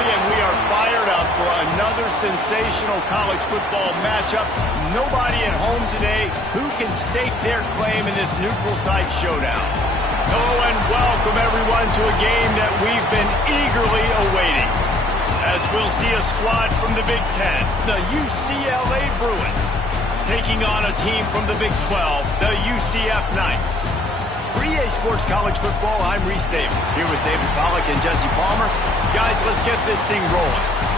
everybody, and we are fired up for another sensational college football matchup. Nobody at home today who can stake their claim in this neutral site showdown. Hello and welcome, everyone, to a game that we've been eagerly awaiting. As we'll see a squad from the Big Ten, the UCLA Bruins, taking on a team from the Big 12, the UCF Knights. For EA Sports College Football, I'm Reese Davis, here with David Pollack and Jesse Palmer. Guys, let's get this thing rolling.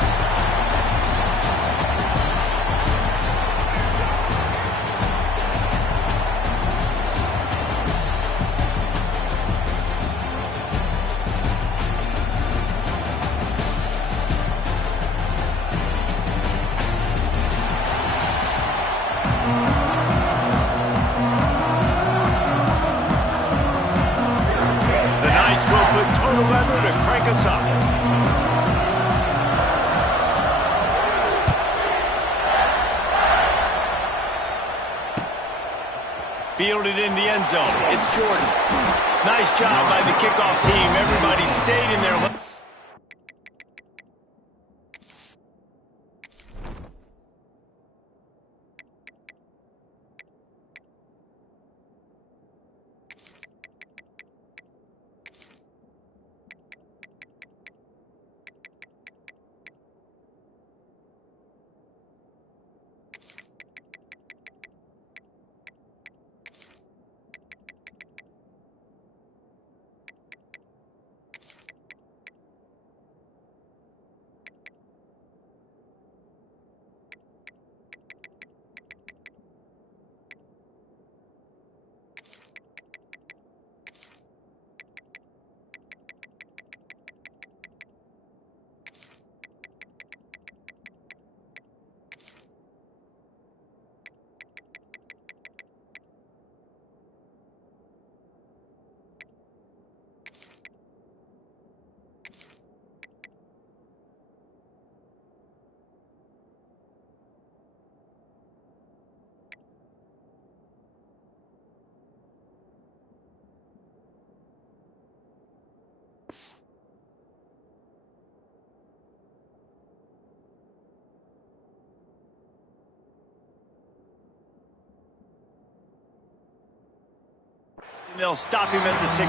Fielded in the end zone. It's Jordan. Nice job by the kickoff team. Everybody stayed in their... They'll stop him at the 16.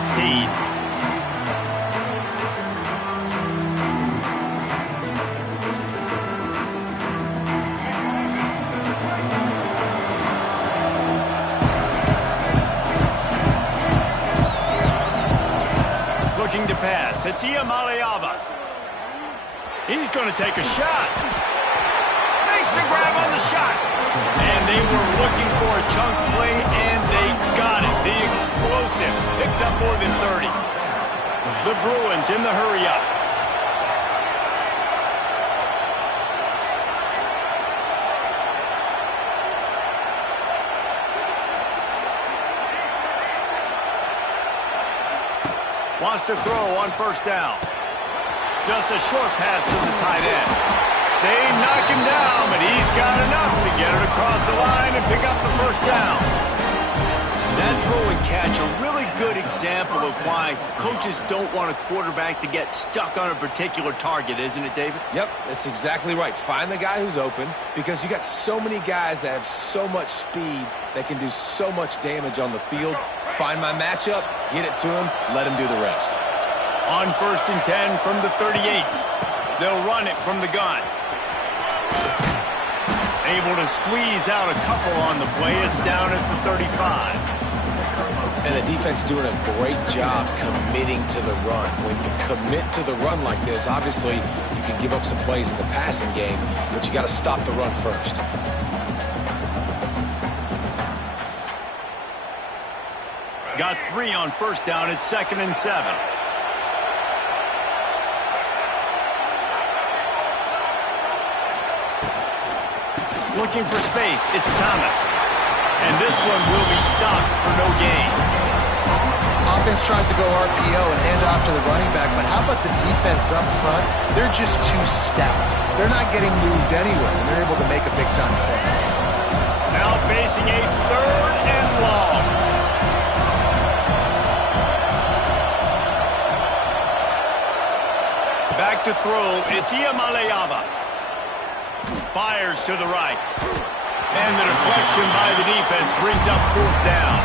Looking to pass. It's Iamaleava. He's going to take a shot. Makes a grab on the shot. And they were looking for a chunk play, and they got it. The explosive picks up more than 30. The Bruins in the hurry-up. Wants to throw on first down. Just a short pass to the tight end. They knock him down, but he's got enough to get it across the line and pick up the first down. That throw and catch, a really good example of why coaches don't want a quarterback to get stuck on a particular target, isn't it, David? Yep, that's exactly right. Find the guy who's open, because you got so many guys that have so much speed that can do so much damage on the field. Find my matchup, get it to him, let him do the rest. On 1st and 10 from the 38. They'll run it from the gun. Able to squeeze out a couple on the play. It's down at the 35. And the defense doing a great job committing to the run. When you commit to the run like this, obviously you can give up some plays in the passing game, but you got to stop the run first. Got 3 on first down. It's 2nd and 7. Looking for space. It's Thomas. And this one will be stopped for no gain. Offense tries to go RPO and hand off to the running back, but how about the defense up front? They're just too stout. They're not getting moved anywhere, and they're able to make a big-time play. Now facing a 3rd and long. Back to throw. It's Iamaleava. Fires to the right. And the deflection by the defense brings up fourth down.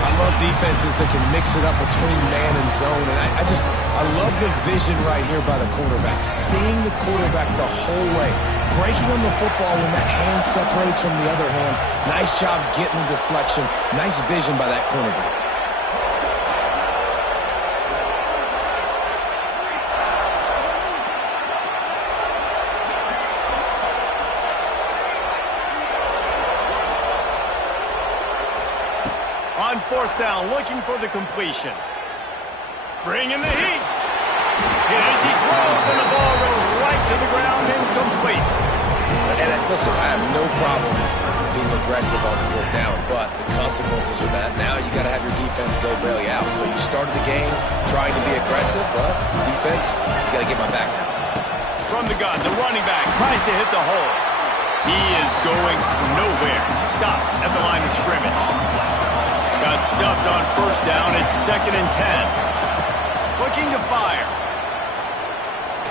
I love defenses that can mix it up between man and zone. And I love the vision right here by the quarterback. Seeing the quarterback the whole way. Breaking on the football when that hand separates from the other hand. Nice job getting the deflection. Nice vision by that cornerback. On fourth down, looking for the completion. Bringing the heat. As he throws, and the ball goes right to the ground, incomplete. And listen, I have no problem being aggressive on fourth down, but the consequences of that, now you got to have your defense go bail you out. So you started the game trying to be aggressive. Well, defense, you got to get my back now. From the gun, the running back tries to hit the hole. He is going nowhere. Stop at the line of scrimmage. Got stuffed on first down. It's 2nd and 10. Looking to fire.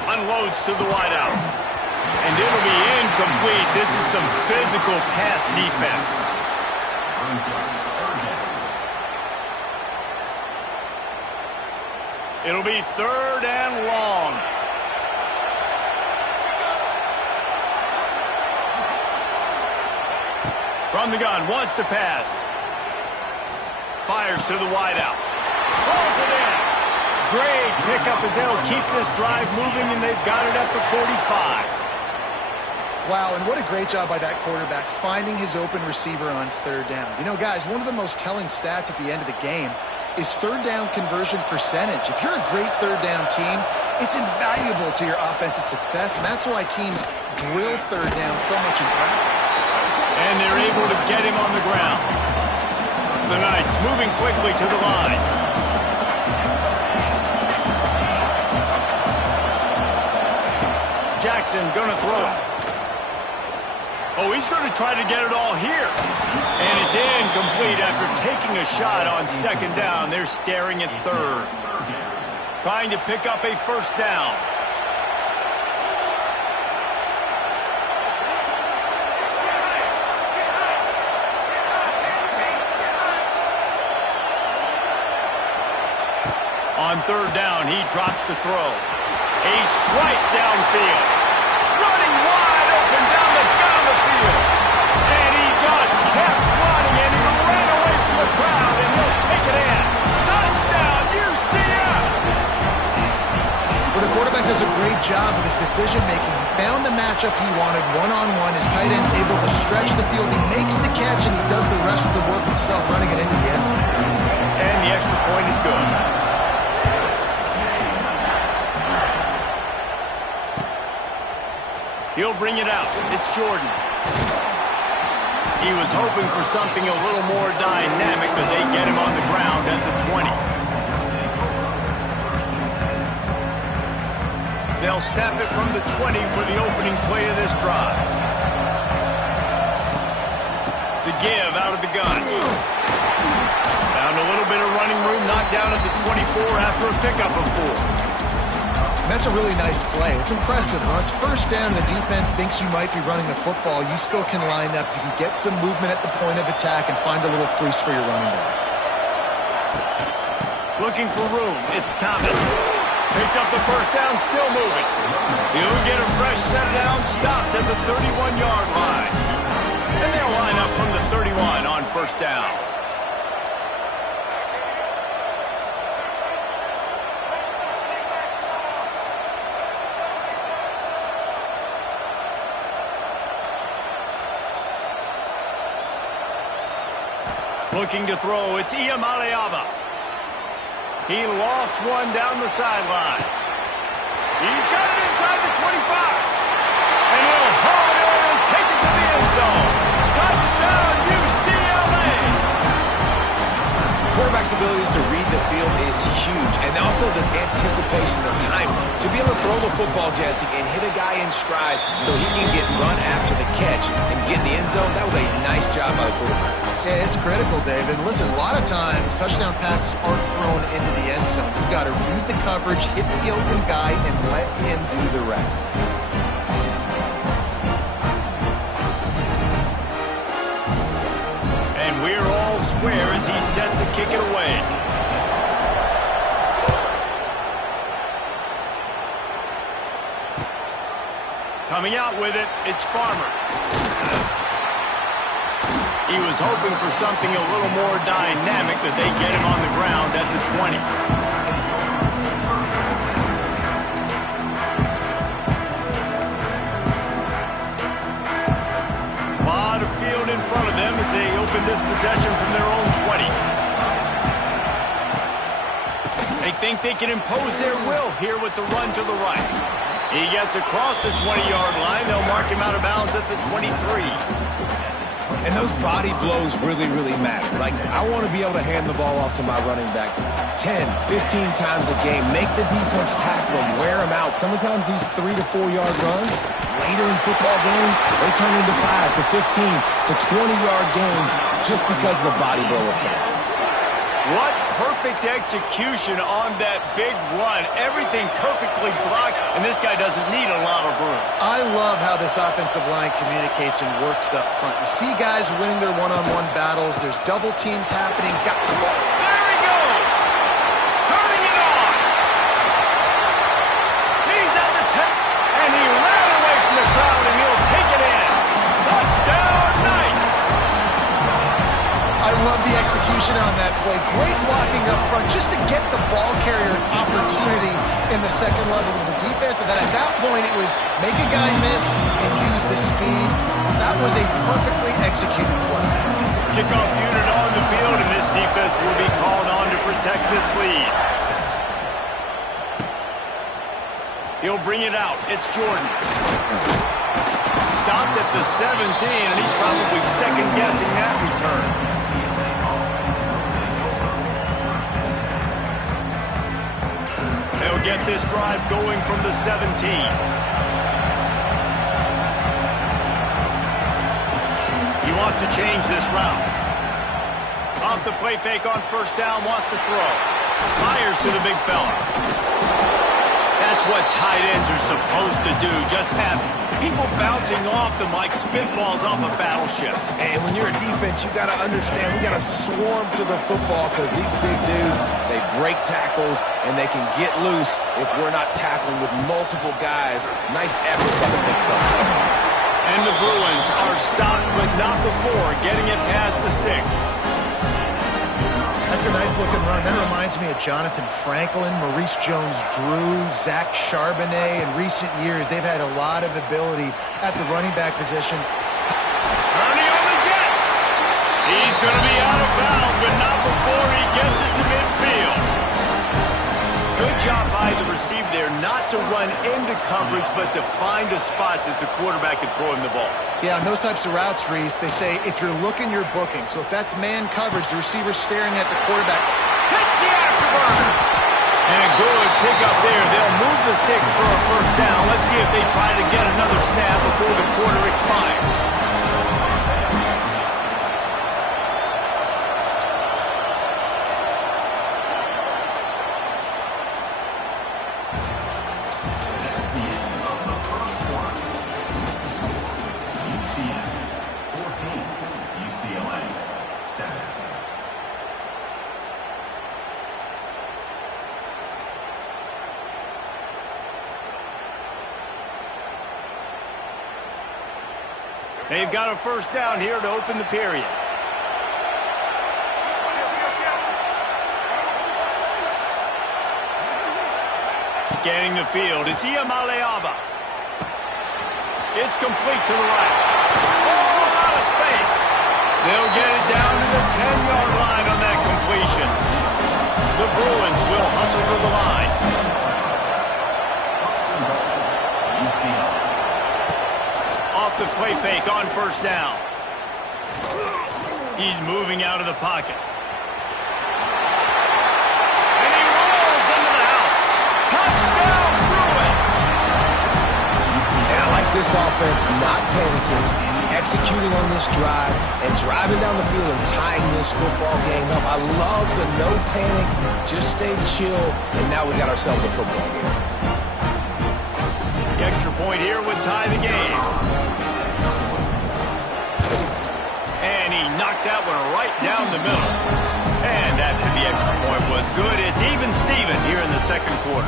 Unloads to the wideout. And it'll be incomplete. This is some physical pass defense. It'll be 3rd and long. From the gun, wants to pass. Fires to the wideout. Pulls it in. Great pickup as they'll keep this drive moving, and they've got it at the 45. Wow, and what a great job by that quarterback finding his open receiver on 3rd down. You know, guys, one of the most telling stats at the end of the game is 3rd down conversion percentage. If you're a great 3rd down team, it's invaluable to your offensive success, and that's why teams drill 3rd down so much in practice. And they're able to get him on the ground. The Knights moving quickly to the line. Jackson gonna throw. Oh, he's gonna try to get it all here. And it's incomplete after taking a shot on 2nd down. They're staring at 3rd. Trying to pick up a first down. On 3rd down, he drops to throw. A strike downfield. Running wide open down the gut of the field. And he just kept running, and he ran away from the crowd, and he'll take it in. Touchdown, UCF! Well, the quarterback does a great job with his decision-making. He found the matchup he wanted one-on-one. His tight end's able to stretch the field. He makes the catch, and he does the rest of the work himself, running it into the end zone. And the extra point is good. He'll bring it out. It's Jordan. He was hoping for something a little more dynamic, but they get him on the ground at the 20. They'll snap it from the 20 for the opening play of this drive. The give out of the gun. Found a little bit of running room, knocked down at the 24 after a pickup of 4. That's a really nice play. It's impressive. When it's first down and the defense thinks you might be running the football, you still can line up. You can get some movement at the point of attack and find a little crease for your running back. Looking for room. It's Thomas. Picks up the first down, still moving. He'll get a fresh set down, stopped at the 31-yard line. And they'll line up from the 31 on first down. Looking to throw, it's Iamaleava. He lost one down the sideline. He's got it inside the 25. And he'll haul it in and take it to the end zone. Touchdown, UCLA! Quarterback's abilities to read the field is huge, and also the anticipation, the time to be able to throw the football, Jesse, and hit a guy in stride so he can get run after the catch and get in the end zone. That was a nice job by the quarterback. Yeah, it's critical, David. Listen, a lot of times touchdown passes aren't thrown into the end zone. The you've got to read the coverage, hit the open guy, and let him do the rest. And we're all square as he's set to kick it away. Coming out with it, it's Farmer. He was hoping for something a little more dynamic, that they get him on the ground at the 20. A lot of field in front of them as they open this possession from their own 20. They think they can impose their will here with the run to the right. He gets across the 20-yard line. They'll mark him out of bounds at the 23. And those body blows really, really matter. Like, I want to be able to hand the ball off to my running back 10, 15 times a game. Make the defense tackle him, wear him out. Sometimes these 3 to 4 yard runs, later in football games, they turn into 5 to 15 to 20-yard games just because of the body blow effect. What perfect execution on that big run. Everything perfectly blocked, and this guy doesn't need a lot of room. I love how this offensive line communicates and works up front. You see guys winning their one-on-one battles. There's double teams happening. Got the ball. There he goes! Turning it on! He's at the 10, and he ran away from the crowd, and he'll take it in. Touchdown, Knights! I love the execution on that play. Great blocking up front just to get the ball carrier an opportunity in the second level of the defense. And then at that point, it was make a guy miss and use the speed. That was a perfectly executed play. Kickoff unit on the field, and this defense will be called on to protect this lead. He'll bring it out. It's Jordan. Stopped at the 17, and he's probably second-guessing that return. They'll get this drive going from the 17. He wants to change this route. Off the play fake on first down, wants to throw. Fires to the big fella. That's what tight ends are supposed to do. Just have people bouncing off them like spitballs off a battleship. And when you're a defense, you got to understand, we got to swarm to the football because these big dudes, they break tackles and they can get loose if we're not tackling with multiple guys. Nice effort by the big fella. And the Bruins are stopped, but not before getting it past the sticks. That's a nice-looking run. That reminds me of Jonathan Franklin, Maurice Jones-Drew, Zach Charbonnet. In recent years, they've had a lot of ability at the running back position. Turning on the Jets. He's going to be out of bounds, but not before he gets it to midfield. Good job by the receiver there, not to run into coverage, but to find a spot that the quarterback can throw him the ball. Yeah, on those types of routes, Reese, they say if you're looking, you're booking. So if that's man coverage, the receiver's staring at the quarterback. Hits the afterburners! And a good pickup there. They'll move the sticks for a first down. Let's see if they try to get another snap before the quarter expires. They've got a first down here to open the period. Scanning the field, it's Iamaleava. It's complete to the right. Oh, out of space. They'll get it down to the 10-yard line on that completion. The Bruins will hustle to the line. Off the play fake on first down. He's moving out of the pocket. And he rolls into the house. Touchdown, Bruins! And I like this offense not panicking, executing on this drive and driving down the field and tying this football game up. I love the no panic, just stay chill, and now we got ourselves a football game. The extra point here would tie the game. And he knocked that one right down the middle. And after the extra point was good, it's even Steven here in the second quarter.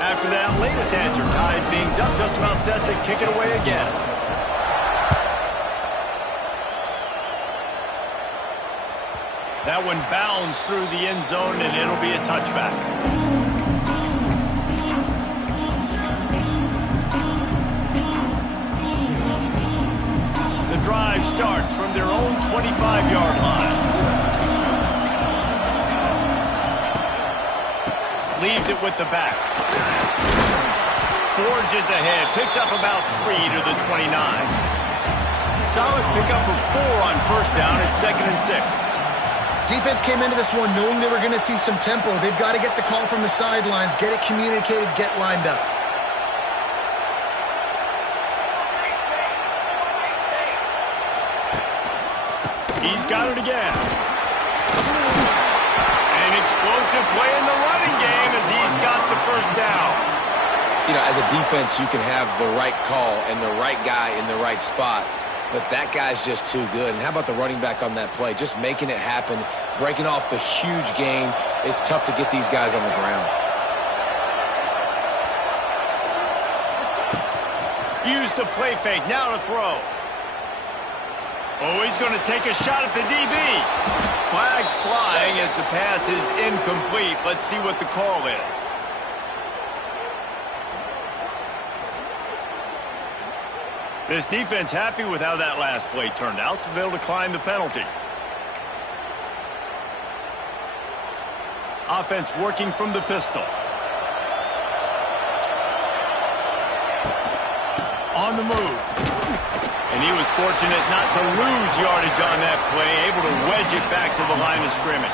After that latest answer tied things up, just about set to kick it away again. That one bounds through the end zone, and it'll be a touchback. The drive starts from their own 25-yard line. Leaves it with the back. Forges ahead. Picks up about 3 to the 29. Solid pickup of 4 on first down. It's 2nd and 6. Defense came into this one knowing they were going to see some tempo. They've got to get the call from the sidelines, get it communicated, get lined up. He's got it again. An explosive play in the running game as he's got the first down. You know, as a defense, you can have the right call and the right guy in the right spot. But that guy's just too good. And how about the running back on that play? Just making it happen, breaking off the huge gain. It's tough to get these guys on the ground. Use the play fake. Now to throw. Oh, he's going to take a shot at the DB. Flags flying as the pass is incomplete. Let's see what the call is. This defense happy with how that last play turned out, so they'll decline the penalty. Offense working from the pistol. On the move. And he was fortunate not to lose yardage on that play, able to wedge it back to the line of scrimmage.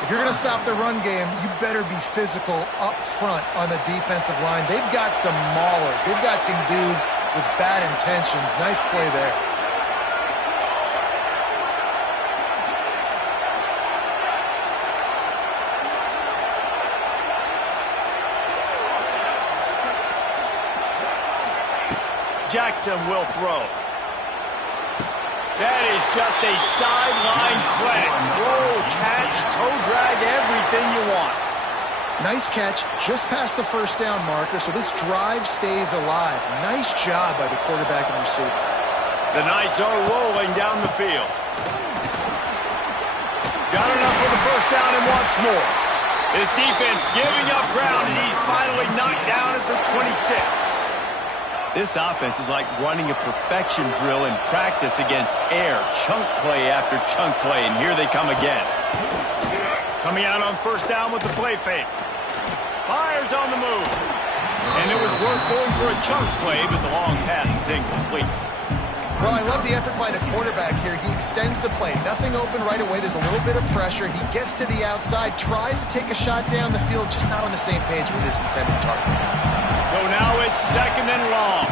If you're going to stop the run game, you better be physical up front on the defensive line. They've got some maulers. They've got some dudes with bad intentions. Nice play there. Jackson will throw. That is just a sideline clinic. Throw, catch, toe drag, everything you want. Nice catch, just past the first down marker, so this drive stays alive. Nice job by the quarterback and receiver. The Knights are rolling down the field. Got enough for the first down and wants more. This defense giving up ground as he's finally knocked down at the 26. This offense is like running a perfection drill in practice against air. Chunk play after chunk play, and here they come again. Coming out on first down with the play fake. Fires on the move. And it was worth going for a chunk play, but the long pass is incomplete. Well, I love the effort by the quarterback here. He extends the play. Nothing open right away. There's a little bit of pressure. He gets to the outside, tries to take a shot down the field, just not on the same page with his intended target. So now it's 2nd and long.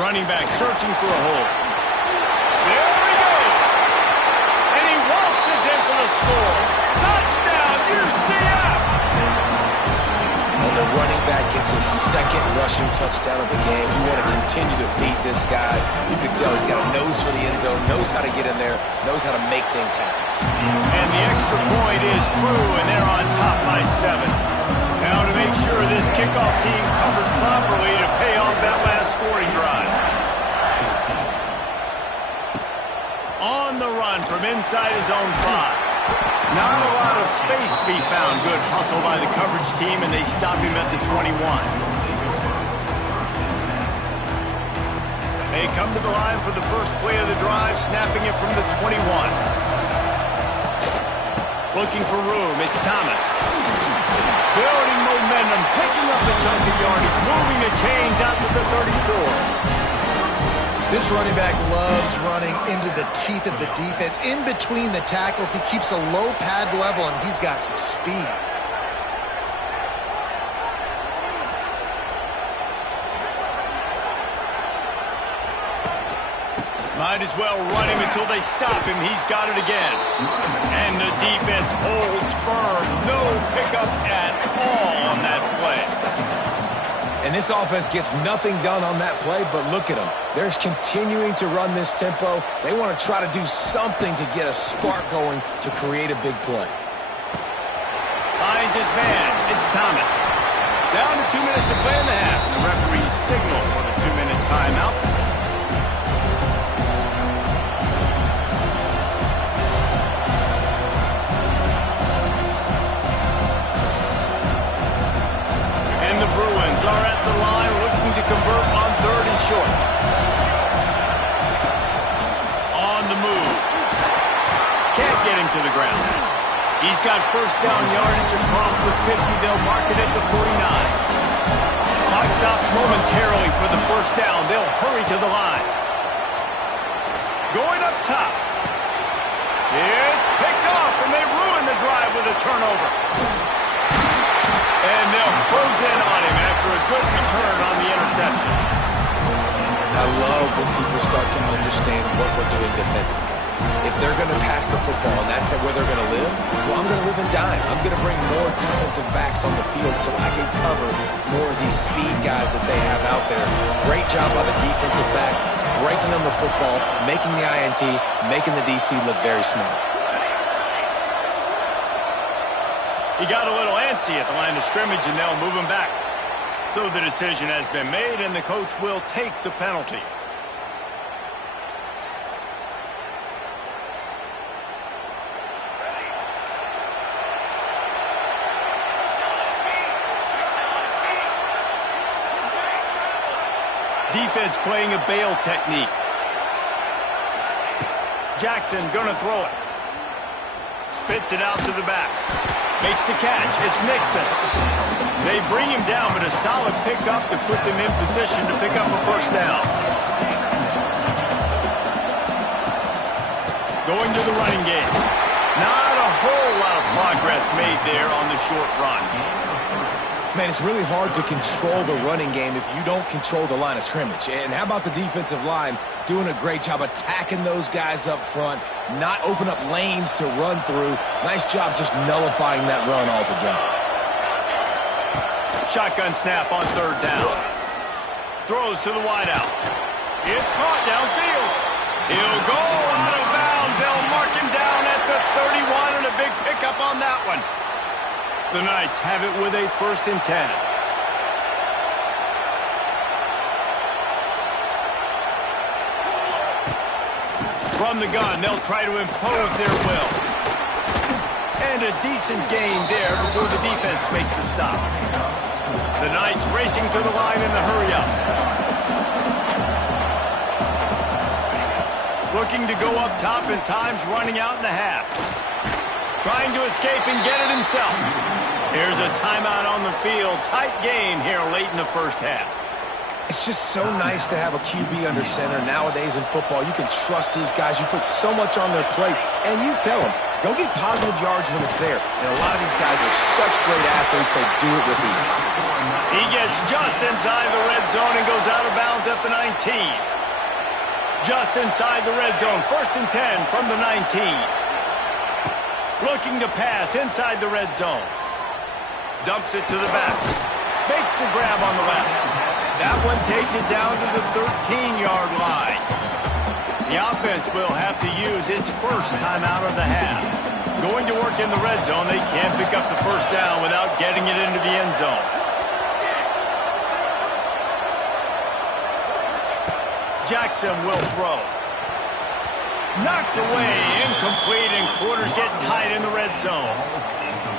Running back searching for a hole. There he goes. And he waltzes in for the score. Touchdown, UCF! And the running back gets his second rushing touchdown of the game. You want to continue to feed this guy. You can tell he's got a nose for the end zone, knows how to get in there, knows how to make things happen. And the extra point is true, and they're on top by 7. Now to make sure this kickoff team covers properly to pay off that last scoring drive. On the run from inside his own 5. Not a lot of space to be found. Good hustle by the coverage team, and they stop him at the 21. They come to the line for the first play of the drive, snapping it from the 21. Looking for room, it's Thomas. Building momentum, picking up the chunk of yardage, moving the chains out to the 34. This running back loves running into the teeth of the defense. In between the tackles, he keeps a low pad level, and he's got some speed. Might as well run him until they stop him. He's got it again. And the defense holds firm. No pickup at all on that play. And this offense gets nothing done on that play, but look at them. They're continuing to run this tempo. They want to try to do something to get a spark going to create a big play. Finds his man. It's Thomas. Down to 2 minutes to play in the half. And the referee's signal for the 2-minute timeout. The Bruins are at the line looking to convert on 3rd and short. On the move. Can't get him to the ground. He's got first down yardage across the 50. They'll mark it at the 49. Clock stops momentarily for the first down. They'll hurry to the line. Going up top. It's picked off, and they ruin the drive with a turnover. And they'll close in on him after a good return on the interception. I love when people start to understand what we're doing defensively. If they're going to pass the football and that's where they're going to live, well, I'm going to live and die. I'm going to bring more defensive backs on the field so I can cover more of these speed guys that they have out there. Great job by the defensive back, breaking on the football, making the INT, making the DC look very smart. He got a little antsy at the line of scrimmage, and they'll move him back. So the decision has been made, and the coach will take the penalty. Defense playing a bail technique. Jackson gonna throw it. Spits it out to the back. Makes the catch. It's Nixon. They bring him down, but a solid pickup to put them in position to pick up a first down. Going to the running game. Not a whole lot of progress made there on the short run. Man, it's really hard to control the running game if you don't control the line of scrimmage. And how about the defensive line doing a great job attacking those guys up front, not open up lanes to run through. Nice job just nullifying that run altogether. Shotgun snap on 3rd down. Throws to the wideout. It's caught downfield. He'll go out of bounds. They'll mark him down at the 31 and a big pickup on that one. The Knights have it with a 1st and 10. From the gun, they'll try to impose their will. And a decent gain there before the defense makes the stop. The Knights racing to the line in the hurry-up. Looking to go up top, and time's running out in the half. Trying to escape and get it himself. Here's a timeout on the field. Tight game here late in the first half. It's just so nice to have a QB under center. Nowadays in football, you can trust these guys. You put so much on their plate, and you tell them, go get positive yards when it's there. And a lot of these guys are such great athletes, they do it with ease. He gets just inside the red zone and goes out of bounds at the 19. Just inside the red zone. 1st and 10 from the 19. Looking to pass inside the red zone. Dumps it to the back. Makes the grab on the left. That one takes it down to the 13-yard line. The offense will have to use its first timeout of the half. Going to work in the red zone. They can't pick up the first down without getting it into the end zone. Jackson will throw. Knocked away, incomplete, and quarters get tight in the red zone.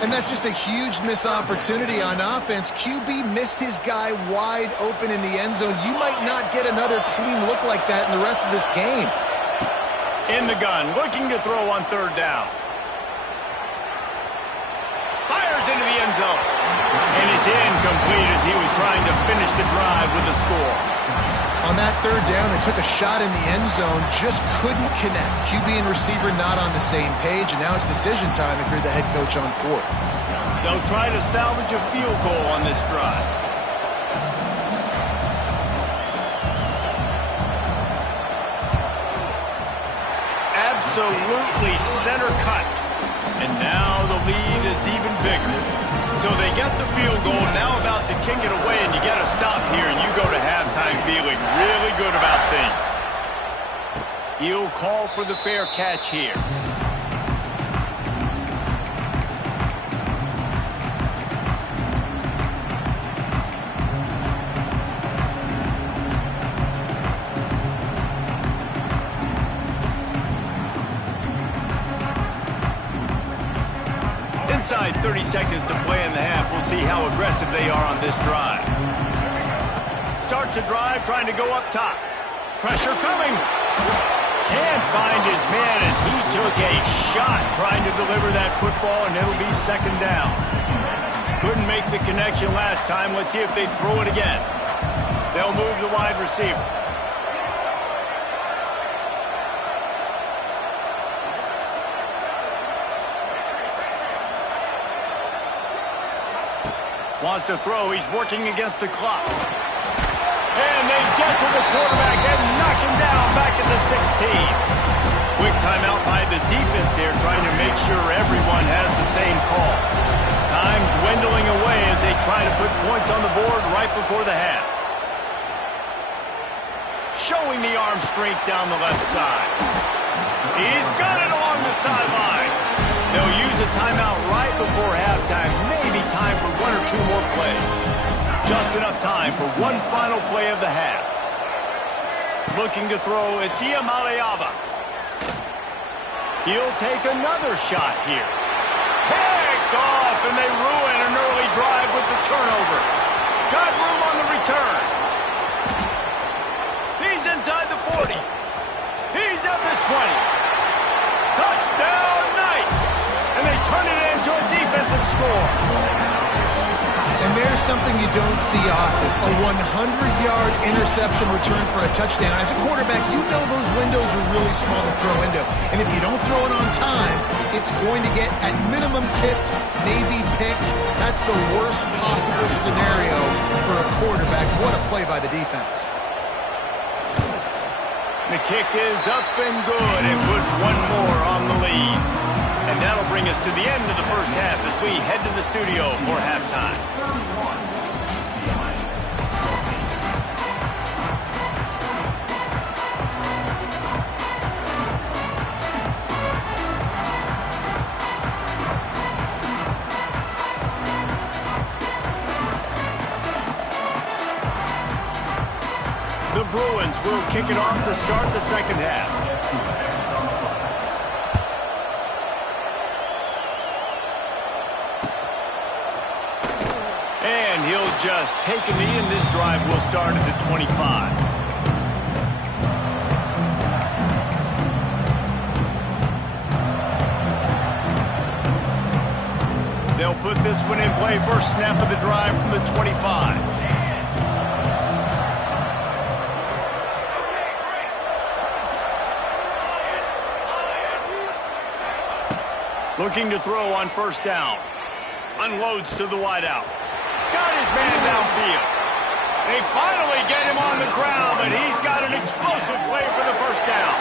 And that's just a huge missed opportunity on offense. QB missed his guy wide open in the end zone. You might not get another clean look like that in the rest of this game. In the gun, looking to throw on 3rd down. Fires into the end zone. And it's incomplete as he was trying to finish the drive with a score. On that third down, they took a shot in the end zone, just couldn't connect. QB and receiver not on the same page, and now it's decision time if you're the head coach on fourth. They'll try to salvage a field goal on this drive. Absolutely center cut. And now the lead is even bigger. So they get the field goal, now about to kick it away, and you get a stop here, and you go to halftime feeling really good about things. He'll call for the fair catch here. Inside 30 seconds to play in the half. We'll see how aggressive they are on this drive. Starts a drive trying to go up top. Pressure coming. Can't find his man as he took a shot trying to deliver that football, and it'll be second down. Couldn't make the connection last time. Let's see if they throw it again. They'll move the wide receiver. Wants to throw. He's working against the clock. And they get to the quarterback and knock him down back at the 16. Quick timeout by the defense there, trying to make sure everyone has the same call. Time dwindling away as they try to put points on the board right before the half. Showing the arm strength down the left side. He's got it along the sideline. They'll use a timeout right before halftime. Maybe time for one or two more plays. Just enough time for one final play of the half. Looking to throw, it's Iamaleava. He'll take another shot here. Picked off, and they ruin an early drive with the turnover. Got room on the return. He's inside the 40. He's at the 20. Touchdown, Knights! And they turn it into a defensive score. And there's something you don't see often, a 100-yard interception return for a touchdown. As a quarterback, you know those windows are really small to throw into. And if you don't throw it on time, it's going to get, at minimum, tipped, maybe picked. That's the worst possible scenario for a quarterback. What a play by the defense. The kick is up and good, and put one more on the lead. And that'll bring us to the end of the first half as we head to the studio for halftime. The Bruins will kick it off to start the second half. And he'll just take a knee, and this drive will start at the 25. They'll put this one in play. First snap of the drive from the 25. Looking to throw on first down. Unloads to the wideout. Got his man downfield. They finally get him on the ground, but he's got an explosive play for the first down.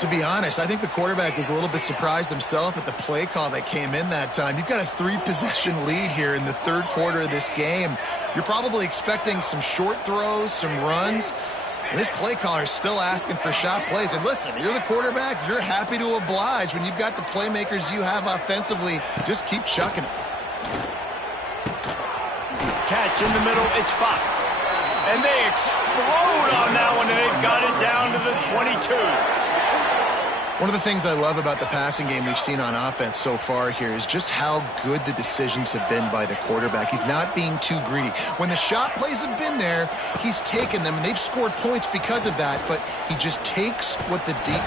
To be honest, I think the quarterback was a little bit surprised himself at the play call that came in that time. You've got a 3-possession lead here in the third quarter of this game. You're probably expecting some short throws, some runs. And this play caller is still asking for shot plays. And listen, you're the quarterback. You're happy to oblige. When you've got the playmakers you have offensively, just keep chucking it. Catch in the middle, it's Fox. And they explode on that one, and they've got it down to the 22. One of the things I love about the passing game we've seen on offense so far here is just how good the decisions have been by the quarterback. He's not being too greedy. When the shot plays have been there, he's taken them, and they've scored points because of that, but he just takes what the deep...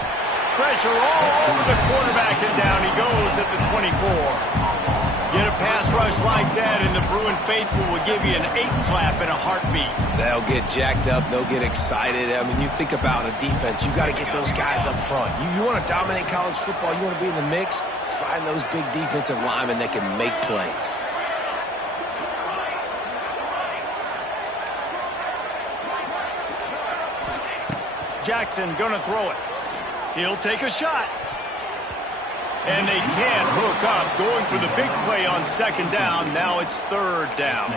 Pressure all over the quarterback, and down he goes at the 24. Get a pass rush like that, and the Bruin faithful will give you an 8-clap in a heartbeat. They'll get jacked up. They'll get excited. I mean, you think about a defense. You got to get those guys up front. You want to dominate college football. You want to be in the mix. Find those big defensive linemen that can make plays. Jackson gonna throw it. He'll take a shot. And they can't hook up, going for the big play on second down. Now it's third down.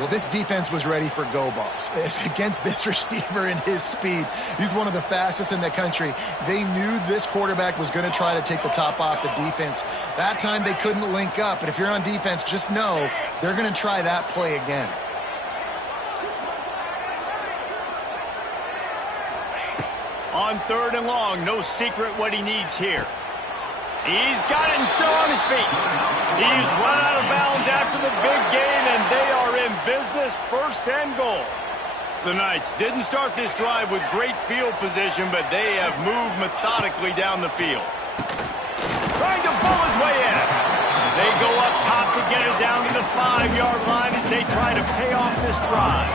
Well, this defense was ready for go balls. Against this receiver and his speed, he's one of the fastest in the country. They knew this quarterback was going to try to take the top off the defense. That time they couldn't link up, and if you're on defense, just know they're going to try that play again. On third and long, no secret what he needs here. He's got it and still on his feet. He's run out of bounds after the big gain, and they are in business, first and goal. The Knights didn't start this drive with great field position, but they have moved methodically down the field. Trying to bull his way in. They go up top to get it down to the 5-yard line as they try to pay off this drive.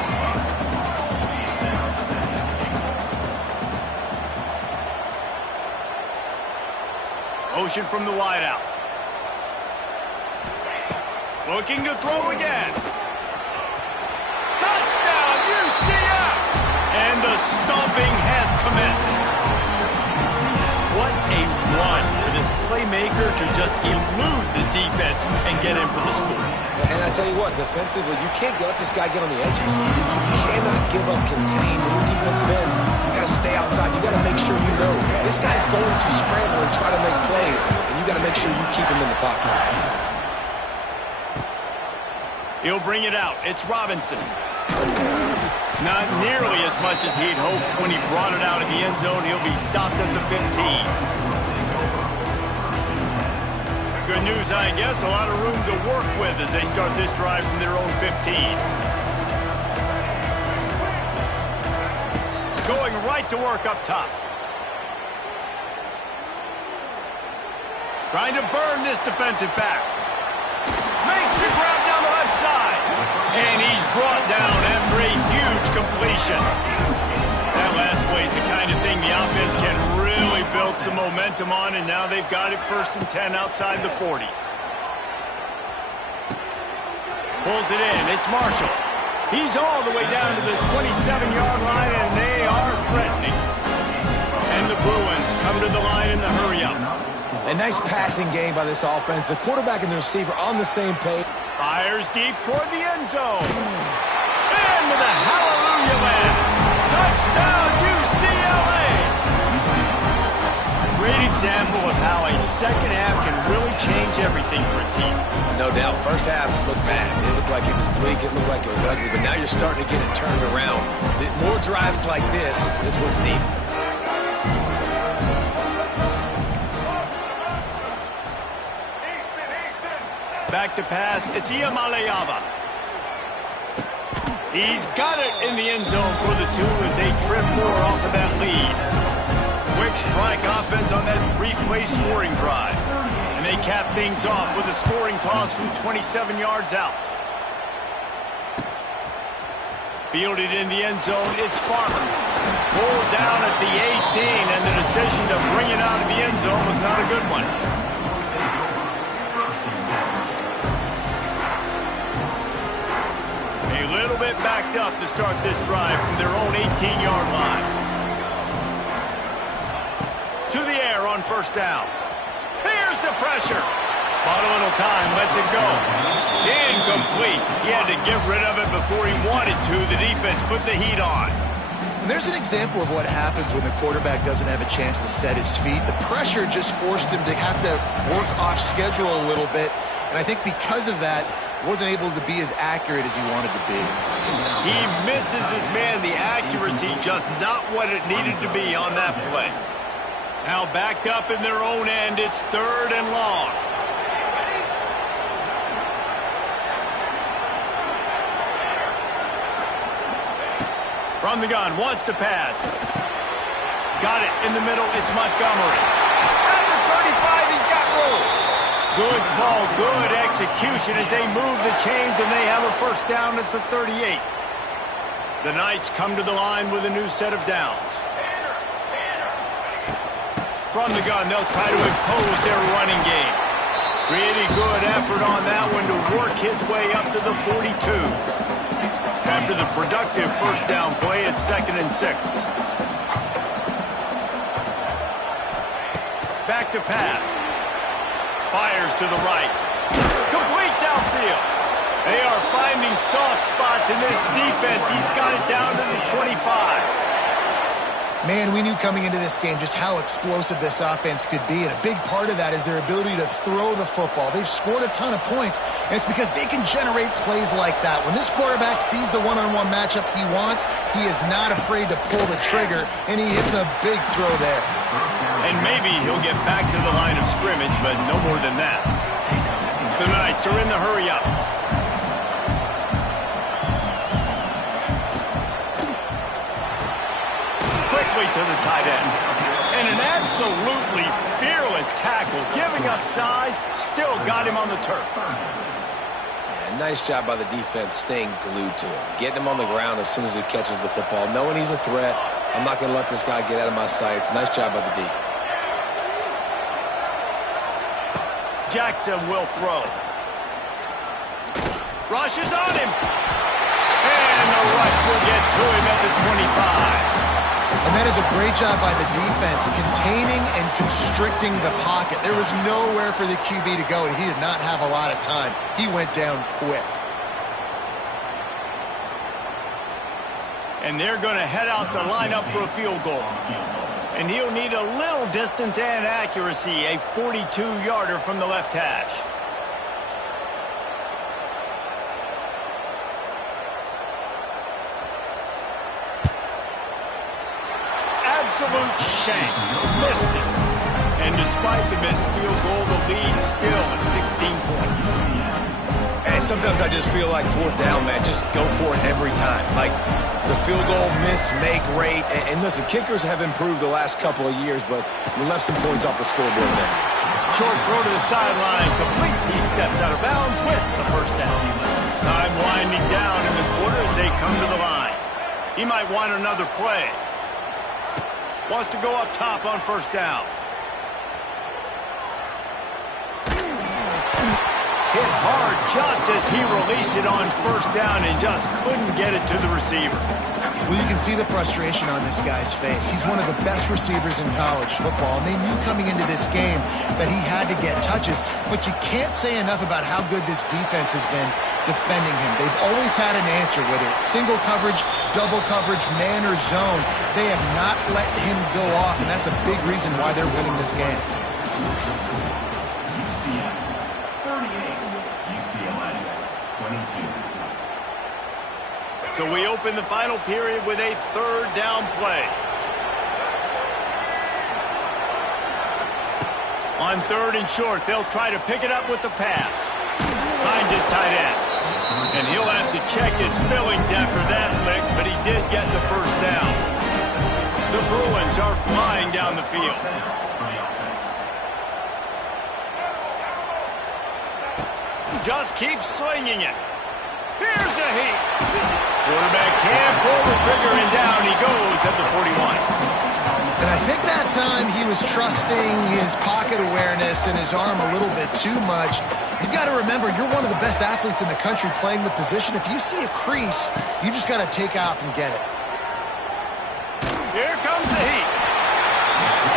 Motion from the wideout. Looking to throw again. Touchdown, UCF! And the stomping has commenced. What a run for this playmaker to just elude the defense and get in for the score. And I tell you what, defensively, you can't let this guy get on the edges. You cannot give up contain when your defensive ends. You got to stay outside. You got to make sure you know this guy's going to scramble and try to make plays, and you got to make sure you keep him in the pocket. He'll bring it out. It's Robinson. Not nearly as much as he'd hoped when he brought it out in the end zone. He'll be stopped at the 15. Good news, I guess. A lot of room to work with as they start this drive from their own 15. Going right to work up top. Trying to burn this defensive back. Makes the grab down the left side. And he's brought down after a huge completion. That last play is the kind of thing the offense can really build some momentum on, and now they've got it first and 10 outside the 40. Pulls it in. It's Marshall. He's all the way down to the 27-yard line, and they are threatening. And the Bruins come to the line in the hurry-up. A nice passing game by this offense. The quarterback and the receiver on the same page. Fires deep toward the end zone. And with a hallelujah land. Touchdown, UCLA! Great example of how a second half can really change everything for a team. No doubt. First half looked bad. It looked like it was bleak. It looked like it was ugly. But now you're starting to get it turned around. More drives like this is what's needed. Back to pass. It's Iamaleava. He's got it in the end zone for the 2 as they trip more off of that lead. Quick strike offense on that 3-play scoring drive. And they cap things off with a scoring toss from 27 yards out. Fielded in the end zone, it's Farmer. Pulled down at the 18, and the decision to bring it out of the end zone was not a good one. A little bit backed up to start this drive from their own 18-yard line. To the air on first down. Here's the pressure. Bought a little time, lets it go. Incomplete. He had to get rid of it before he wanted to. The defense put the heat on. And there's an example of what happens when the quarterback doesn't have a chance to set his feet. The pressure just forced him to have to work off schedule a little bit. And I think because of that, wasn't able to be as accurate as he wanted to be. He misses his man. The accuracy just not what it needed to be on that play. Now backed up in their own end. It's third and long. From the gun, wants to pass. Got it in the middle. It's Montgomery. At the 35, he's got room. Good call, good execution as they move the chains, and they have a first down at the 38. The Knights come to the line with a new set of downs. From the gun, they'll try to impose their running game. Pretty good effort on that one to work his way up to the 42. After the productive first down play, it's 2nd and 6. Back to pass. Fires to the right. Complete downfield. They are finding soft spots in this defense. He's got it down to the 25. Man, we knew coming into this game just how explosive this offense could be, and a big part of that is their ability to throw the football. They've scored a ton of points, and it's because they can generate plays like that. When this quarterback sees the one-on-one matchup he wants, he is not afraid to pull the trigger, and he hits a big throw there. And maybe he'll get back to the line of scrimmage, but no more than that. The Knights are in the hurry-up. Quickly to the tight end. And an absolutely fearless tackle. Giving up size, still got him on the turf. Yeah, nice job by the defense staying glued to him. Getting him on the ground as soon as he catches the football. Knowing he's a threat. I'm not going to let this guy get out of my sights. Nice job by the D. Jackson will throw. Rush is on him. And the rush will get to him at the 25. And that is a great job by the defense, containing and constricting the pocket. There was nowhere for the QB to go, and he did not have a lot of time. He went down quick. And they're going to head out to line up for a field goal. And he'll need a little distance and accuracy, a 42-yarder from the left hash. Absolute shank. Missed it. And despite the missed field goal, the lead still at 16 points. And sometimes I just feel like 4th down, man. Just go for it every time. Like the field goal, miss, make, rate. And listen, kickers have improved the last couple of years, but we left some points off the scoreboard there. Short throw to the sideline. Complete. He steps out of bounds with the first down. Time winding down in the quarter as they come to the line. He might want another play. Wants to go up top on first down. Hit hard just as he released it on first down and just couldn't get it to the receiver. Well, you can see the frustration on this guy's face. He's one of the best receivers in college football, and they knew coming into this game that he had to get touches, but you can't say enough about how good this defense has been defending him. They've always had an answer, whether it's single coverage, double coverage, man or zone. They have not let him go off, and that's a big reason why they're winning this game. So we open the final period with a 3rd down play. On 3rd and short, they'll try to pick it up with the pass. Finds his tight end. And he'll have to check his fillings after that lick, but he did get the first down. The Bruins are flying down the field. Just keep slinging it. Here's a heat. Quarterback can't pull the trigger, and down he goes at the 41. And I think that time he was trusting his pocket awareness and his arm a little bit too much. You've got to remember, you're one of the best athletes in the country playing the position. If you see a crease, you just got to take off and get it. Here comes the heat.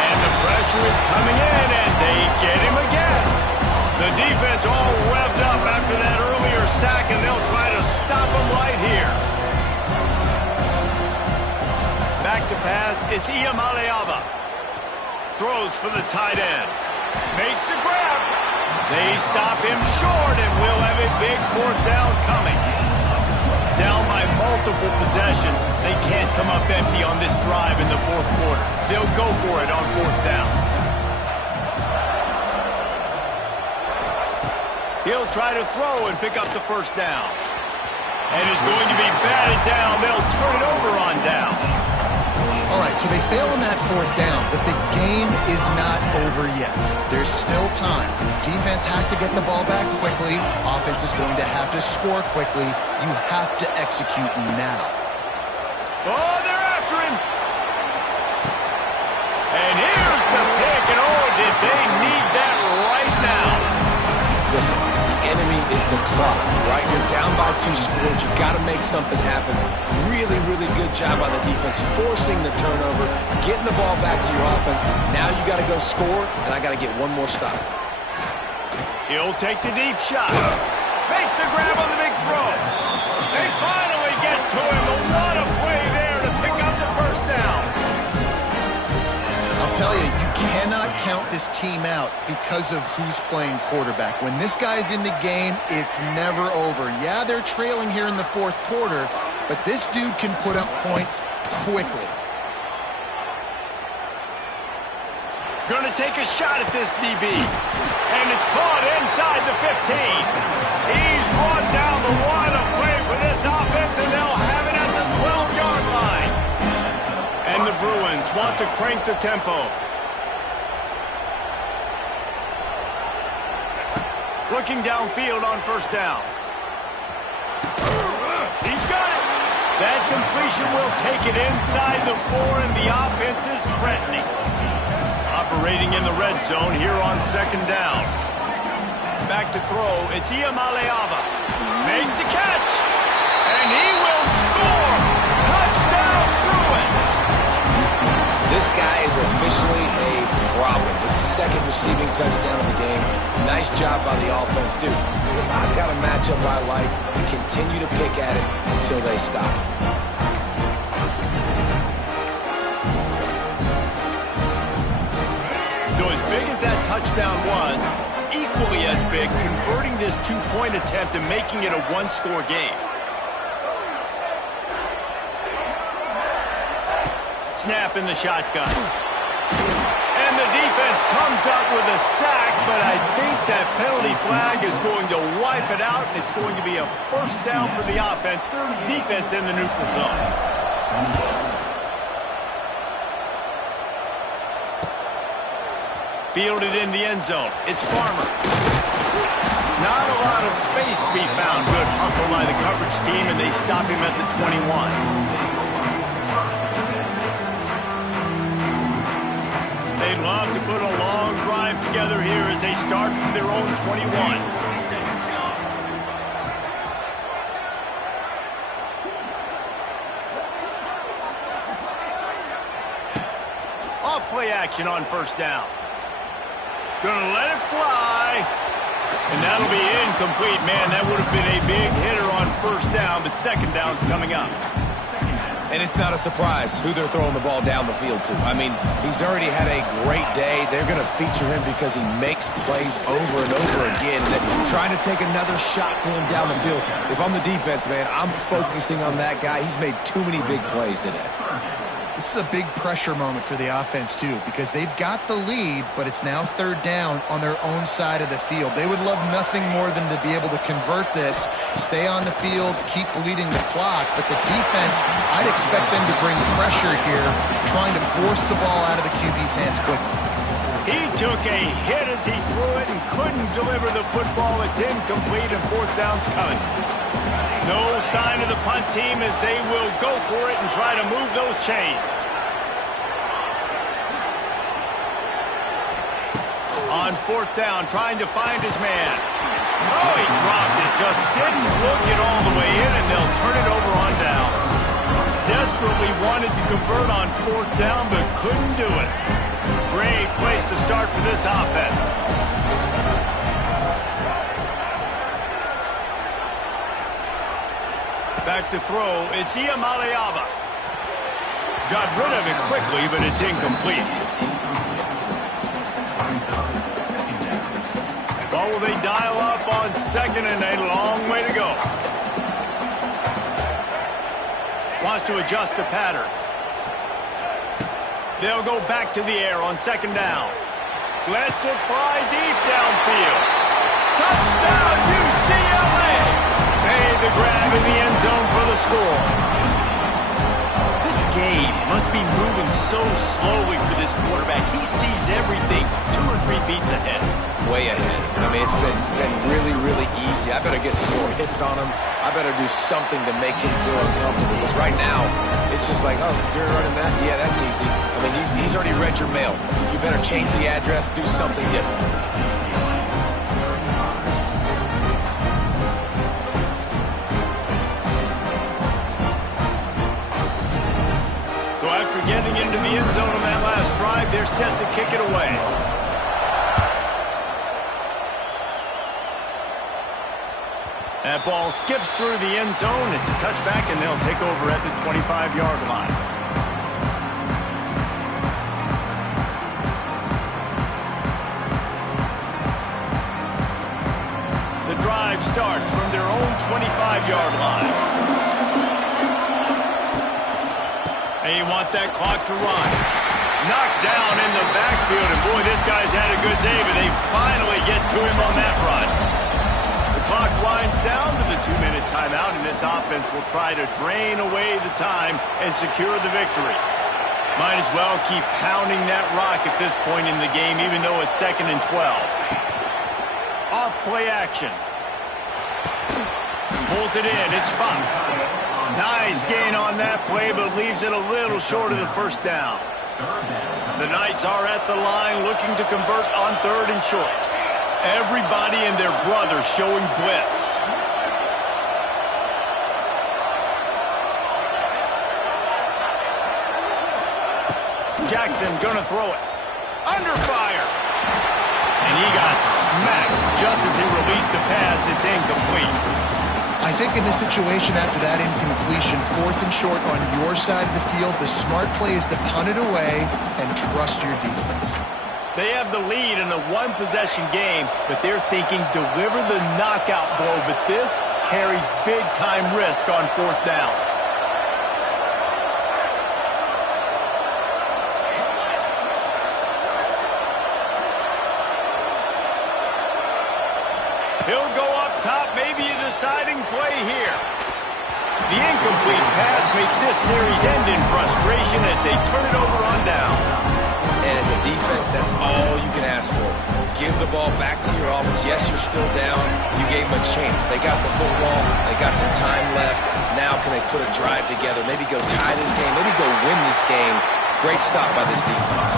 And the pressure is coming in, and they get him again. The defense all revved up after that earlier sack, and they'll try to stop him right here. Back to pass, it's Iamaleava. Throws for the tight end. Makes the grab. They stop him short, and we'll have a big 4th down coming. Down by multiple possessions, they can't come up empty on this drive in the 4th quarter. They'll go for it on 4th down. He'll try to throw and pick up the first down. And it's going to be batted down. They'll turn it over on downs. All right, so they fail on that fourth down, but the game is not over yet. There's still time. Defense has to get the ball back quickly. Offense is going to have to score quickly. You have to execute now. Oh, they're after him. And here's the pick, and oh, did they need that right now. Listen, the enemy is the clock, right? You're down by 2 scores. You got to make something happen. Really, really good job by the defense, forcing the turnover, getting the ball back to your offense. Now you got to go score, and I got to get one more stop. He'll take the deep shot. Makes the grab on the big throw. They finally get to him. A lot of play there to pick up the first down. I'll tell you, you cannot count this team out because of who's playing quarterback. When this guy's in the game, it's never over. Yeah, they're trailing here in the fourth quarter, but this dude can put up points quickly. Gonna take a shot at this DB. And it's caught inside the 15. He's brought down the one of play for this offense, and they'll have it at the 12-yard line. And the Bruins want to crank the tempo. Looking downfield on first down. He's got it. That completion will take it inside the 4, and the offense is threatening. Operating in the red zone here on second down. Back to throw. It's Iamaleava. Makes the catch. And he will score. Touchdown, Bruins. This guy is officially a problem. His second receiving touchdown of the game. Nice job by the offense, dude. If I've got a matchup I like, continue to pick at it until they stop. So as big as that touchdown was, equally as big, converting this 2-point attempt and making it a 1-score game. Snap in the shotgun. And the defense comes up with a sack, but I think that penalty flag is going to wipe it out, and it's going to be a first down for the offense. Defense in the neutral zone. Fielded in the end zone. It's Farmer. Not a lot of space to be found. Good hustle by the coverage team, and they stop him at the 21. They'd love to put a long drive together here as they start from their own 21. Off play action on first down. Gonna let it fly. And that'll be incomplete. Man, that would have been a big hitter on first down, but second down's coming up. And it's not a surprise who they're throwing the ball down the field to. I mean, he's already had a great day. They're going to feature him because he makes plays over and over again. And then trying to take another shot to him down the field. If I'm the defense, man, I'm focusing on that guy. He's made too many big plays today. This is a big pressure moment for the offense, too, because they've got the lead, but it's now third down on their own side of the field. They would love nothing more than to be able to convert this, stay on the field, keep bleeding the clock, but the defense, I'd expect them to bring pressure here, trying to force the ball out of the QB's hands quickly. He took a hit as he threw it and couldn't deliver the football. It's incomplete, and fourth down's coming. No sign of the punt team as they will go for it and try to move those chains. On fourth down, trying to find his man. Oh, he dropped it. Just didn't look it all the way in, and they'll turn it over on downs. Desperately wanted to convert on fourth down, but couldn't do it. Great place to start for this offense. Back to throw, it's Iamaleava. Got rid of it quickly, but it's incomplete. What will they dial up on second, and a long way to go. Wants to adjust the pattern. They'll go back to the air on second down. Lets it fly deep downfield. Touchdown, UCLA! Made the grab in the end zone for the score. This game must be moving so slowly for this quarterback. He sees everything 2 or 3 beats ahead. Way ahead. I mean, it's been really, really easy. I better get some more hits on him. I better do something to make him feel uncomfortable. Because right now, it's just like, oh, you're running that? Yeah, that's easy. I mean, he's already read your mail. You better change the address, do something different. So after getting into the end zone on that last drive, they're set to kick it away. That ball skips through the end zone. It's a touchback, and they'll take over at the 25-yard line. The drive starts from their own 25-yard line. They want that clock to run. Knocked down in the backfield, and boy, this guy's had a good day, but they finally get to him on that run. The clock winds down to the 2-minute timeout, and this offense will try to drain away the time and secure the victory. Might as well keep pounding that rock at this point in the game, even though it's 2nd and 12. Off play action. Pulls it in. It's Fox. Nice gain on that play, but leaves it a little short of the first down. The Knights are at the line looking to convert on 3rd and short. Everybody and their brother showing blitz. Jackson gonna throw it. Under fire. And he got smacked just as he released the pass. It's incomplete. I think in this situation after that incompletion, 4th and short on your side of the field, the smart play is to punt it away and trust your defense. They have the lead in a 1-possession game, but they're thinking deliver the knockout blow, but this carries big-time risk on 4th down. He'll go up top, maybe a deciding play here. The incomplete pass makes this series end in frustration as they turn it over on downs. And as a defense, that's all you can ask for. Give the ball back to your offense. Yes, you're still down. You gave them a chance. They got the football. They got some time left. Now can they put a drive together? Maybe go tie this game. Maybe go win this game. Great stop by this defense.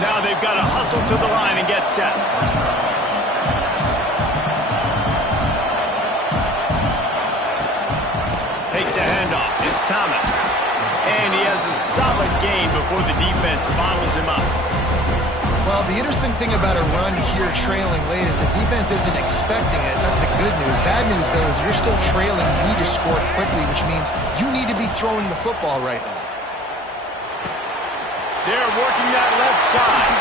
Now they've got to hustle to the line and get set. Takes the handoff. It's Thomas. And he has a solid gain before the defense bottles him up. Well, the interesting thing about a run here trailing late is the defense isn't expecting it. That's the good news. Bad news, though, is you're still trailing. You need to score quickly, which means you need to be throwing the football right now. They're working that left side.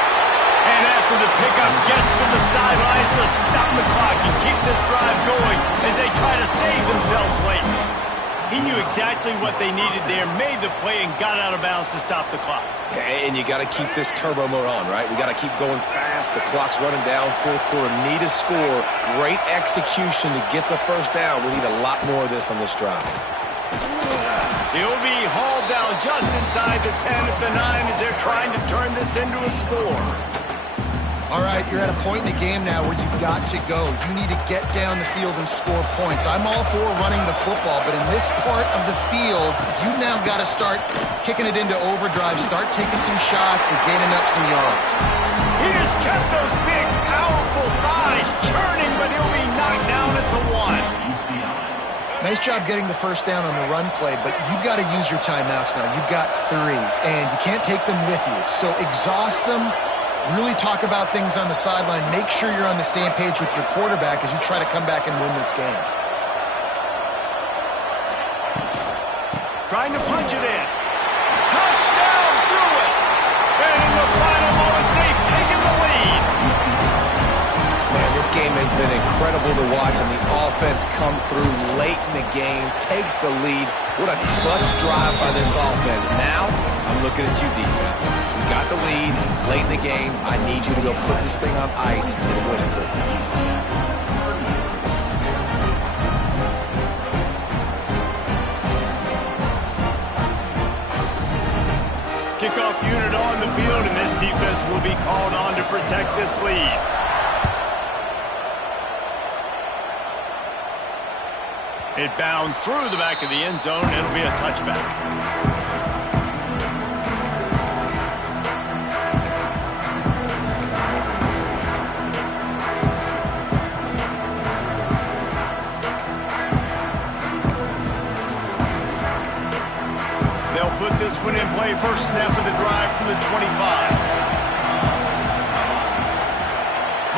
And after the pickup gets to the sidelines to stop the clock and keep this drive going as they try to save themselves late. He knew exactly what they needed there, made the play, and got out of bounds to stop the clock. And you got to keep this turbo mode on, right? We got to keep going fast. The clock's running down. 4th quarter, need a score. Great execution to get the first down. We need a lot more of this on this drive. He'll be hauled down just inside the 10 at the 9 as they're trying to turn this into a score. All right, you're at a point in the game now where you've got to go. You need to get down the field and score points. I'm all for running the football, but in this part of the field, you now got to start kicking it into overdrive, start taking some shots and gaining up some yards. He just kept those big, powerful thighs churning, but he'll be knocked down at the 1. Nice job getting the first down on the run play, but you've got to use your timeouts now. You've got 3, and you can't take them with you. So exhaust them. Really talk about things on the sideline. Make sure you're on the same page with your quarterback as you try to come back and win this game. Trying to punch it in. Touchdown, Bruins! And in the final moments, they've taken the lead. Man, this game has been incredible to watch, and the offense comes through late in the game, takes the lead. What a clutch drive by this offense. Now, I'm looking at you, defense. You got the lead late in the game. I need you to go put this thing on ice and win it for me. kickoff unit on the field, and this defense will be called on to protect this lead. It bounds through the back of the end zone, and it'll be a touchback. Put this one in play. First snap of the drive from the 25.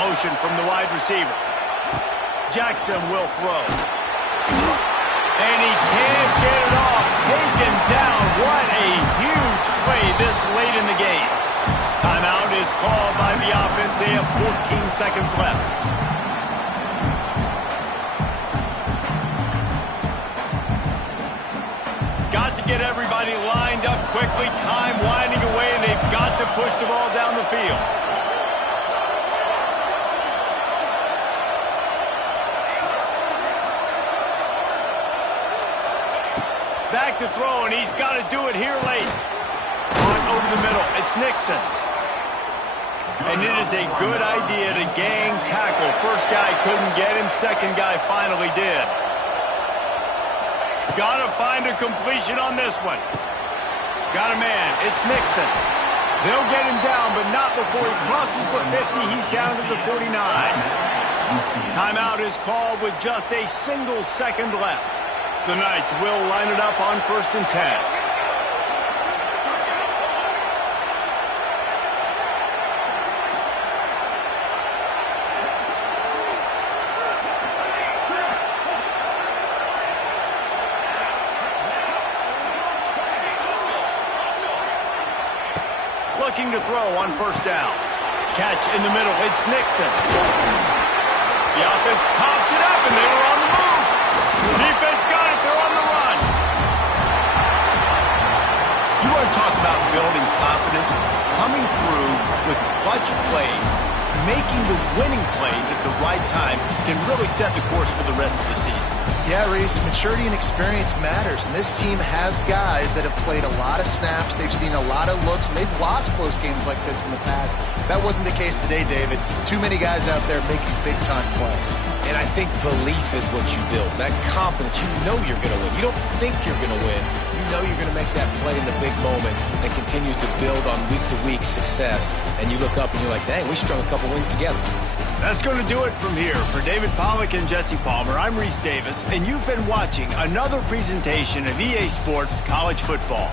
Motion from the wide receiver. Jackson will throw. And he can't get it off. Taken down. What a huge play this late in the game. Timeout is called by the offense. They have 14 seconds left. Get everybody lined up quickly, time winding away, and they've got to push the ball down the field. Back to throw, and he's got to do it here late. On over the middle, it's Nixon. And it is a good idea to gang tackle. First guy couldn't get him, second guy finally did. Got to find a completion on this one. Got a man. It's Nixon. They'll get him down, but not before he crosses the 50. He's down to the 49. Timeout is called with just a single second left. The Knights will line it up on 1st and 10. Looking to throw on 1st down. Catch in the middle. It's Nixon. The offense pops it up, and they were on the move. The defense got it. They're on the run. You want to talk about building confidence? Coming through with clutch plays, making the winning plays at the right time can really set the course for the rest of the season. Yeah, Reese, maturity and experience matters, and this team has guys that have played a lot of snaps, they've seen a lot of looks, and they've lost close games like this in the past. That wasn't the case today, David. Too many guys out there making big-time plays. And I think belief is what you build. That confidence, you know you're going to win. You don't think you're going to win. You know you're going to make that play in the big moment that continues to build on week-to-week success. And you look up and you're like, dang, we strung a couple wins together. That's going to do it from here. For David Pollack and Jesse Palmer, I'm Reese Davis, and you've been watching another presentation of EA Sports College Football.